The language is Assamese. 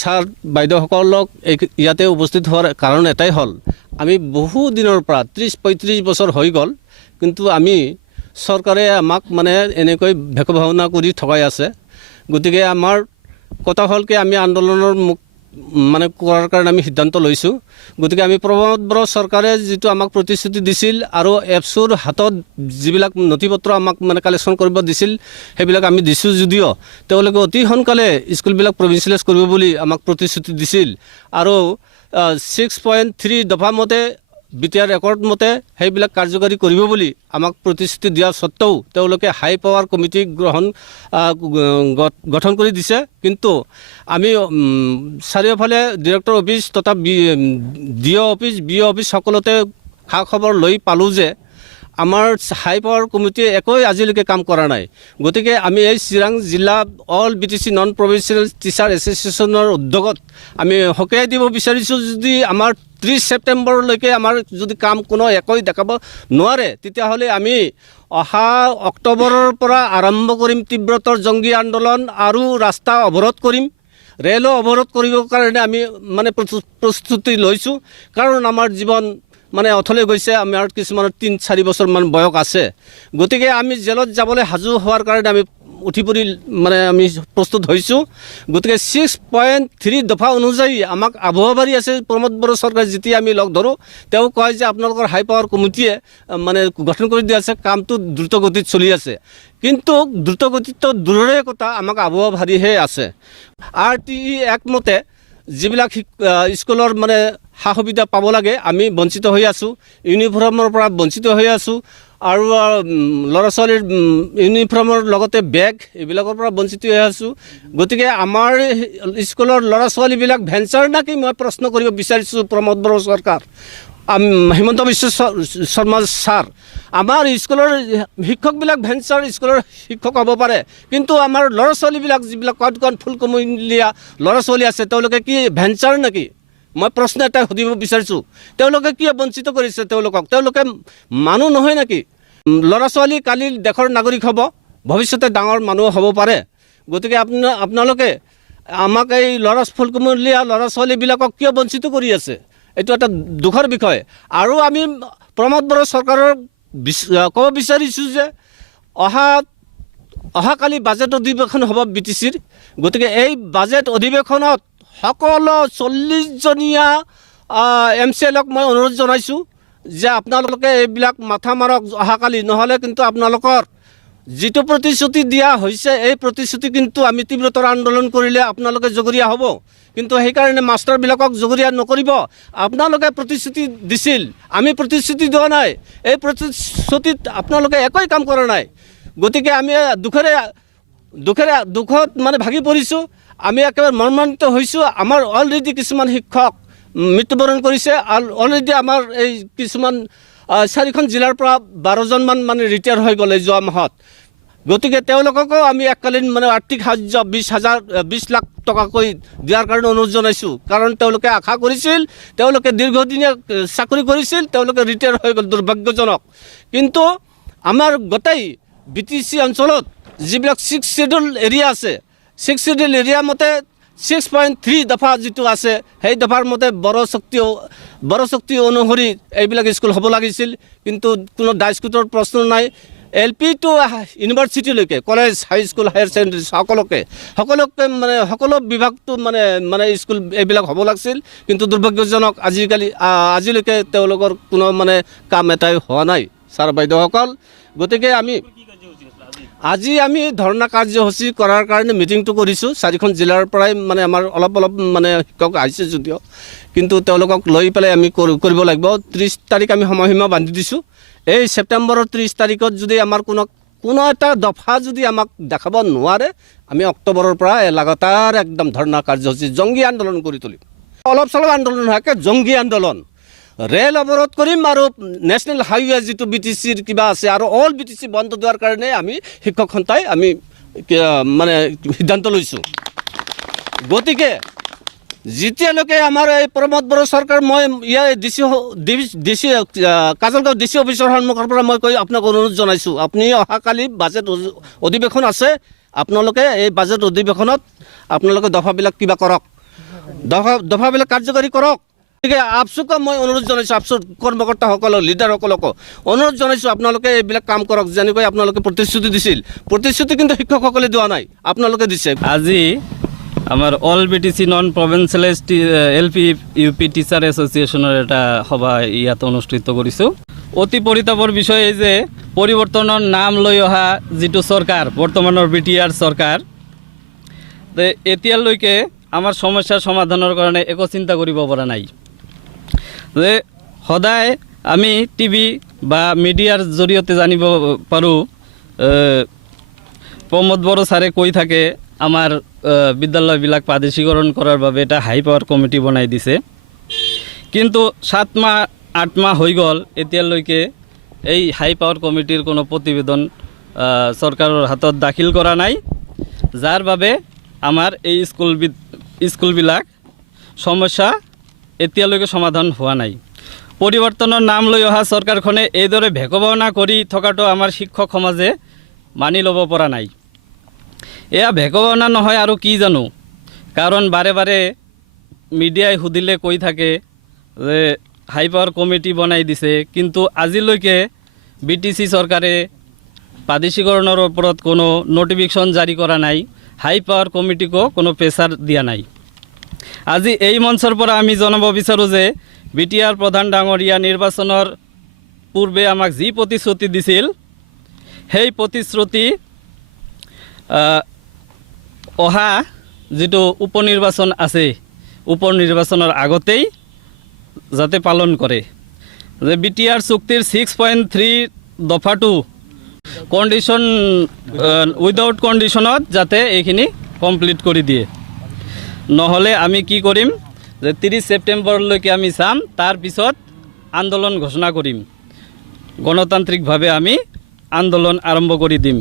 ছাৰ বাইদেউসকলক ইয়াতে উপস্থিত হোৱাৰ কাৰণ এটাই হ'ল আমি বহু দিনৰ পৰা 30-35 বছৰ হৈ গ'ল কিন্তু আমি চৰকাৰে আমাক মানে এনেকৈ ভেকভাৱনা কৰি থকাই আছে গতিকে আমাৰ কথা হ'ল কি আমি আন্দোলনৰ মানে কৰাৰ কাৰণে আমি সিদ্ধান্ত লৈছোঁ গতিকে আমি প্ৰমোদ বড়ো চৰকাৰে যিটো আমাক প্ৰতিশ্ৰুতি দিছিল আৰু এপছৰ হাতত যিবিলাক নথিপত্ৰ আমাক মানে কালেকশ্যন কৰিব দিছিল সেইবিলাক আমি দিছোঁ যদিও তেওঁলোকে অতি সোনকালে স্কুলবিলাক প্ৰভিঞ্চিয়েলাইজ কৰিব বুলি আমাক প্ৰতিশ্ৰুতি দিছিল আৰু 6.3 দফা মতে বিটিআৰ ৰেকৰ্ড মতে সেইবিলাক কাৰ্যকাৰী কৰিব বুলি আমাক প্ৰতিশ্ৰুতি দিয়া সত্ত্বেও তেওঁলোকে হাই পাৱাৰ কমিটি গঠন কৰি দিছে কিন্তু আমি চাৰিওফালে ডিৰেক্টৰ অফিচ তথা ডিঅ' অফিচ বিঅ' অফিচ সকলোতে খা খবৰ লৈ পালোঁ যে আমাৰ হাই পাৱাৰ কমিটিয়ে একোৱে আজিলৈকে কাম কৰা নাই গতিকে আমি এই চিৰাং জিলা all BTC non provincial teacher এছ'চিয়েশ্যনৰ উদ্যোগত আমি সকীয়াই দিব বিচাৰিছোঁ যদি আমাৰ 30 ছেপ্টেম্বৰলৈকে আমাৰ যদি কাম কোনো একোৱে দেখাব নোৱাৰে তেতিয়াহ'লে আমি অহা অক্টোবৰৰ পৰা আৰম্ভ কৰিম তীব্ৰতৰ জংগী আন্দোলন আৰু ৰাস্তা অৱৰোধ কৰিম ৰেলো অৱৰোধ কৰিবৰ কাৰণে আমি মানে প্ৰস্তুতি লৈছোঁ কাৰণ আমাৰ জীৱন মানে অথলে গৈছে আমাৰ কিছুমানৰ 3-4 বছৰমান বয়স আছে গতিকে আমি জেলত যাবলৈ সাজু হোৱাৰ কাৰণে আমি উঠি পৰি মানে আমি প্ৰস্তুত হৈছোঁ গতিকে 6.3 দফা অনুযায়ী আমাক আবহাৱাৰী আছে প্ৰমোদ বড়ো চৰকাৰ যেতিয়া আমি লগ ধৰোঁ তেওঁ কয় যে আপোনালোকৰ হাই পাৱাৰ কমিটিয়ে মানে গঠন কৰি দিয়া আছে কামটো দ্ৰুত গতিত চলি আছে কিন্তু দ্ৰুত গতিত দূৰৰে কথা আমাক আবহাৱাৰীহে আছে RTE একমতে যিবিলাক স্কুলৰ মানে সা সুবিধা পাব লাগে আমি বঞ্চিত হৈ আছোঁ ইউনিফৰ্মৰ পৰা বঞ্চিত হৈ আছোঁ আৰু ল'ৰা ছোৱালীৰ ইউনিফৰ্মৰ লগতে বেগ এইবিলাকৰ পৰা বঞ্চিত হৈ আছোঁ গতিকে আমাৰ স্কুলৰ ল'ৰা ছোৱালীবিলাক ভেঞ্চাৰ নাকি মই প্ৰশ্ন কৰিব বিচাৰিছোঁ প্ৰমোদ বড়ো চৰকাৰ হিমন্ত বিশ্ব শৰ্মা ছাৰ আমাৰ স্কুলৰ শিক্ষকবিলাক ভেঞ্চাৰ স্কুলৰ শিক্ষক হ'ব পাৰে কিন্তু আমাৰ ল'ৰা ছোৱালীবিলাক যিবিলাক কণ ফুলকমলীয়া ল'ৰা ছোৱালী আছে তেওঁলোকে কি ভেঞ্চাৰ নেকি মই প্ৰশ্ন এটা সুধিব বিচাৰিছোঁ তেওঁলোকে কিয় বঞ্চিত কৰিছে তেওঁলোকে মানুহ নহয় নেকি ল'ৰা ছোৱালী কালি দেশৰ নাগৰিক হ'ব ভৱিষ্যতে ডাঙৰ মানুহ হ'ব পাৰে গতিকে আপোনালোকে আমাক এই ফুলকমলীয়া ল'ৰা ছোৱালীবিলাকক কিয় বঞ্চিত কৰি আছে এইটো এটা দুখৰ বিষয় আৰু আমি প্ৰমোদ বড়ো চৰকাৰৰ ক'ব বিচাৰিছোঁ যে অহাকালি বাজেট অধিৱেশন হ'ব BTCৰ গতিকে এই বাজেট অধিৱেশনত সকলো 40জনীয়া MCLক মই অনুৰোধ জনাইছোঁ যে আপোনালোকে এইবিলাক মাথা মাৰক অহাকালি নহ'লে কিন্তু আপোনালোকৰ যিটো প্ৰতিশ্ৰুতি দিয়া হৈছে এই প্ৰতিশ্ৰুতি কিন্তু আমি তীব্ৰতৰ আন্দোলন কৰিলে আপোনালোকে জগৰীয়া হ'ব কিন্তু সেইকাৰণে মাষ্টাৰবিলাকক জগৰীয়া নকৰিব আপোনালোকে প্ৰতিশ্ৰুতি দিছিল আমি প্ৰতিশ্ৰুতি দিয়া নাই এই প্ৰতিশ্ৰুতিত আপোনালোকে একোৱে কাম কৰা নাই গতিকে আমি দুখত মানে ভাগি পৰিছোঁ আমি একেবাৰে মৰ্মান্বিত হৈছোঁ আমাৰ অলৰেডি কিছুমান শিক্ষক মৃত্যুবৰণ কৰিছে অলৰেডি আমাৰ এই কিছুমান 4খন জিলাৰ পৰা 12জনমান মানে ৰিটায়াৰ হৈ গ'লে যোৱা মাহত গতিকে তেওঁলোককো আমি এককালীন মানে আৰ্থিক সাহায্য 20 লাখ টকাকৈ দিয়াৰ কাৰণে অনুৰোধ জনাইছোঁ কাৰণ তেওঁলোকে আশা কৰিছিল তেওঁলোকে দীৰ্ঘদিনীয়া চাকৰি কৰিছিল তেওঁলোকে ৰিটায়াৰ হৈ গ'ল দুৰ্ভাগ্যজনক কিন্তু আমাৰ গোটেই BTC অঞ্চলত যিবিলাক 6 শিডিউল এৰিয়া আছে 6 শিডিউল এৰিয়া মতে 6.3 দফা যিটো আছে সেই দফাৰ মতে বড়ো শক্তি অনুসৰি এইবিলাক স্কুল হ'ব লাগিছিল কিন্তু কোনো ডাইস্কুলৰ প্ৰশ্ন নাই LP টু ইউনিভাৰ্চিটিলৈকে কলেজ হাইস্কুল হায়াৰ ছেকেণ্ডেৰী সকলোকে মানে সকলো বিভাগটো মানে স্কুল এইবিলাক হ'ব লাগিছিল কিন্তু দুৰ্ভাগ্যজনক আজিলৈকে তেওঁলোকৰ কোনো মানে কাম এটাই হোৱা নাই ছাৰ বাইদেউসকল গতিকে আজি আমি ধৰ্ণা কাৰ্যসূচী কৰাৰ কাৰণে মিটিংটো কৰিছোঁ 4খন জিলাৰ পৰাই মানে আমাৰ অলপ মানে শিক্ষক আহিছে যদিও কিন্তু তেওঁলোকক লৈ পেলাই আমি কৰিব লাগিব 30 তাৰিখ আমি সময়সীমা বান্ধি দিছোঁ এই ছেপ্টেম্বৰৰ 30 তাৰিখত যদি আমাৰ কোনো এটা দফা যদি আমাক দেখাব নোৱাৰে আমি অক্টোবৰৰ পৰা লাগাতাৰ একদম ধৰ্ণা কাৰ্যসূচী জংগী আন্দোলন কৰি তুলিম অলপ চলপ আন্দোলন নহয় জংগী আন্দোলন ৰেল অৱৰোধ কৰিম আৰু নেশ্যনেল হাইৱে যিটো BTCৰ কিবা আছে আৰু অল BTC বন্ধ দিয়াৰ কাৰণে আমি শিক্ষক সন্থাই আমি মানে সিদ্ধান্ত লৈছোঁ গতিকে যেতিয়ালৈকে আমাৰ এই প্ৰমোদ বড়ো চৰকাৰ মই ইয়াৰ ডিচি কাজলগাঁও ডিচি অফিচৰ সন্মুখৰ পৰা মই কৈ আপোনাক অনুৰোধ জনাইছোঁ, আপুনি অহাকালি বাজেট অধিৱেশন আছে, আপোনালোকে এই বাজেট অধিৱেশনত আপোনালোকে দফাবিলাক কিবা কৰক, দফাবিলাক কাৰ্যকৰী কৰক। গতিকে আপচুক মই অনুৰোধ জনাইছোঁ, আপচুৰ কৰ্মকৰ্তাসকলক, লিডাৰসকলকো অনুৰোধ জনাইছোঁ, আপোনালোকে এইবিলাক কাম কৰক। যেনেকৈ আপোনালোকে প্ৰতিশ্ৰুতি দিছিল, প্ৰতিশ্ৰুতি কিন্তু শিক্ষকসকলে দিয়া নাই, আপোনালোকে দিছে। আজি আমাৰ all BTC non provincialised LP UP teacher এছ'চিয়েশ্যনৰ এটা সভা ইয়াত অনুষ্ঠিত কৰিছোঁ। অতি পৰিতাপৰ বিষয় এই যে পৰিৱৰ্তনৰ নাম লৈ অহা যিটো চৰকাৰ, বৰ্তমানৰ BTR চৰকাৰ, এতিয়ালৈকে আমাৰ সমস্যাৰ সমাধানৰ কাৰণে একো চিন্তা কৰিব পৰা নাই। যে সদায় আমি টিভি বা মিডিয়াৰ জৰিয়তে জানিব পাৰোঁ, প্ৰমোদ বড়ো ছাৰে কৈ থাকে আমাৰ বিদ্যালয়বিলাক প্ৰাদেশিকৰণ কৰাৰ বাবে এটা হাই পাৱাৰ কমিটি বনাই দিছে, কিন্তু 7 মাহ 8 মাহ হৈ গ'ল, এতিয়ালৈকে এই হাই পাৱাৰ কমিটিৰ কোনো প্ৰতিবেদন চৰকাৰৰ হাতত দাখিল কৰা নাই, যাৰ বাবে আমাৰ এই স্কুলবিলাক সমস্যা এতিয়ালৈকে সমাধান হোৱা নাই। পৰিৱৰ্তনৰ নাম লৈ অহা চৰকাৰখনে এইদৰে ভেকভাৱনা কৰি থকাটো আমাৰ শিক্ষক সমাজে মানি ল'ব পৰা নাই। এয়া ভেকভাৱনা নহয় আৰু কি জানো, কাৰণ বাৰে বাৰে মিডিয়াই সুধিলে কৈ থাকে যে হাই পাৱাৰ কমিটি বনাই দিছে, কিন্তু আজিলৈকে BTC চৰকাৰে প্ৰাদেশিকৰণৰ ওপৰত কোনো নটিফিকেশ্যন জাৰি কৰা নাই, হাই পাৱাৰ কমিটিকো কোনো প্ৰেছাৰ দিয়া নাই। আজি এই মঞ্চৰ পৰা আমি জনাব বিচাৰোঁ যে BTR প্ৰধান ডাঙৰীয়া নিৰ্বাচনৰ পূৰ্বে আমাক যি প্ৰতিশ্ৰুতি দিছিল, সেই প্ৰতিশ্ৰুতি অহা যিটো উপনিৰ্বাচন আছে, উপনিৰ্বাচনৰ আগতেই যাতে পালন কৰে। যে BTR চুক্তিৰ 6.3 দফাটো কণ্ডিশ্যন উইদাউট কণ্ডিশ্যনত যাতে এইখিনি কমপ্লিট কৰি দিয়ে, নহ'লে আমি কি কৰিম যে 30 ছেপ্টেম্বৰলৈকে আমি চাম, তাৰপিছত আন্দোলন ঘোষণা কৰিম, গণতান্ত্ৰিকভাৱে আমি আন্দোলন আৰম্ভ কৰি দিম।